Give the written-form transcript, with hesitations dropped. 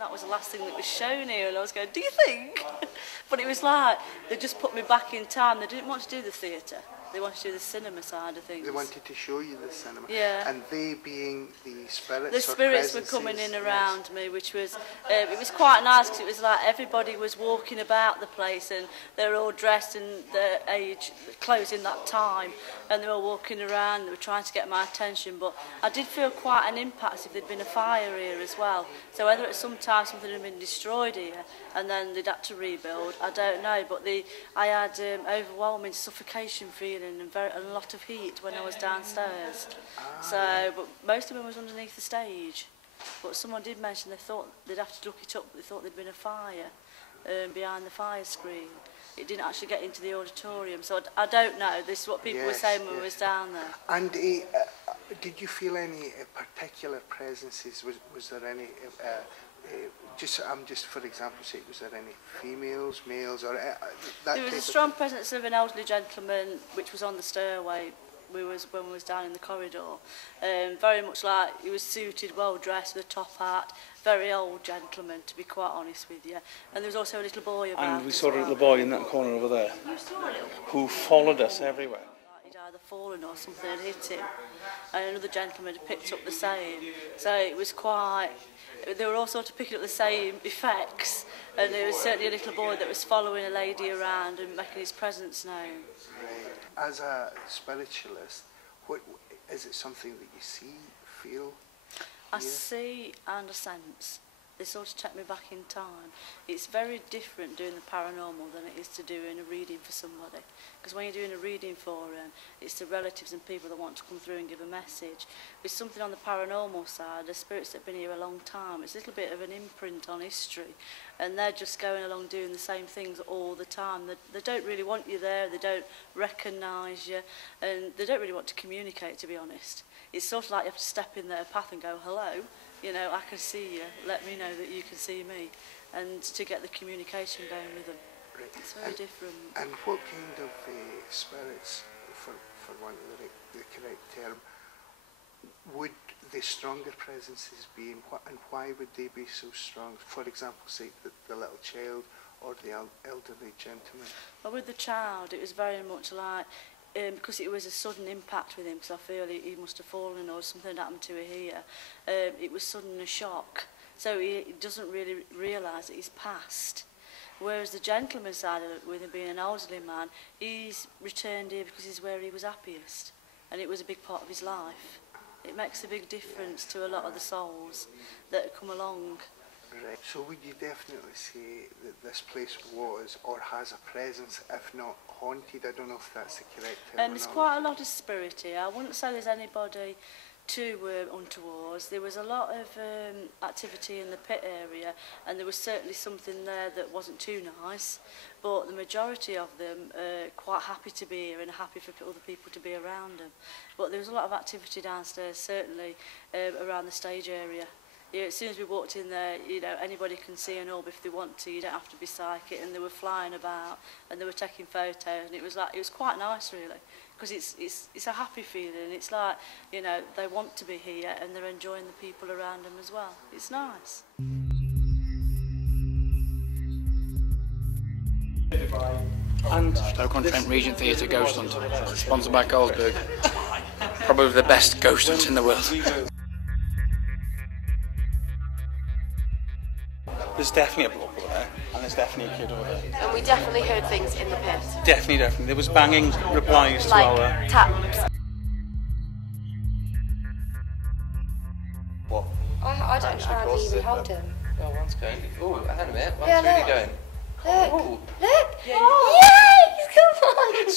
that was the last thing that was shown here, and I was going, do you think? But it was like, they just put me back in time. They didn't want to do the theatre. They wanted to do the cinema side of things. They wanted to show you the cinema. Yeah. And they being the spirits. The spirits were coming in around me, which was it was quite nice, because it was like everybody was walking about the place, and they were all dressed in their age clothes in that time, and they were walking around. They were trying to get my attention, but I did feel quite an impact if there'd been a fire here as well. So whether at some time something had been destroyed here and then they'd had to rebuild, I don't know. But I had overwhelming suffocation feeling and a lot of heat when I was downstairs. But most of them was underneath the stage. But someone did mention they thought they'd have to look it up. They thought there'd been a fire behind the fire screen. It didn't actually get into the auditorium, so I don't know. This is what people were saying when we was down there. And did you feel any particular presences? Was there any? Just for example's sake, was there any females, males, or that? There was a strong presence of an elderly gentleman, which was on the stairway. When we was down in the corridor, very much like he was suited, well dressed, with a top hat. Very old gentleman, to be quite honest with you. And there was also a little boy about. And we saw a little boy in that corner over there, who followed us everywhere. He'd either fallen or something had hit him, and another gentleman had picked up the same. So it was quite. They were all sort of picking up the same effects, and there was certainly a little boy that was following a lady around and making his presence known. Right. As a spiritualist, what is it? Something that you see, feel? I see and I sense. They sort of take me back in time. It's very different doing the paranormal than it is to doing a reading for somebody. Because when you're doing a reading for them, it's the relatives and people that want to come through and give a message. With something on the paranormal side, the spirits that have been here a long time, it's a little bit of an imprint on history. And they're just going along doing the same things all the time. They don't really want you there, they don't recognise you, and they don't really want to communicate, to be honest. It's sort of like you have to step in their path and go, hello, you know, I can see you, let me know that you can see me, and to get the communication going with them. Right. It's very different. And what kind of spirits, for want of the correct term, would the stronger presences be, and why would they be so strong? For example, say the little child or the elderly gentleman. Well, with the child, it was very much like, because it was a sudden impact with him, because I feel he must have fallen or something happened to him here. It was sudden a shock, so he doesn't really realise that he's passed. Whereas the gentleman side of it, with him being an elderly man, he's returned here because he's where he was happiest, and it was a big part of his life. It makes a big difference to a lot of the souls that come along. Right. So would you definitely say that this place was or has a presence, if not haunted? I don't know if that's the correct term. There's quite a lot of spirit here. I wouldn't say there's anybody too untoward. There was a lot of activity in the pit area, and there was certainly something there that wasn't too nice, but the majority of them are quite happy to be here and happy for other people to be around them. But there was a lot of activity downstairs, certainly around the stage area. Yeah, as soon as we walked in there, you know, anybody can see an orb if they want to. You don't have to be psychic, and they were flying about and they were taking photos, and it was quite nice, really, because it's a happy feeling. It's like, you know, they want to be here and they're enjoying the people around them as well. It's nice. And Stoke-on-Trent Regent Theatre Ghost Hunt, sponsored by Carlsberg. Probably the best ghost hunt in the world. There's definitely a bloke over there, and there's definitely a kid over there. And we definitely heard things in the pit. Definitely. There was banging replies to our... Like taps. What? I don't know how to even hold him. Oh, one's going. Oh, hang on a minute. One's Yeah, really look. going. Look. Ooh. Look. Yay! Come on.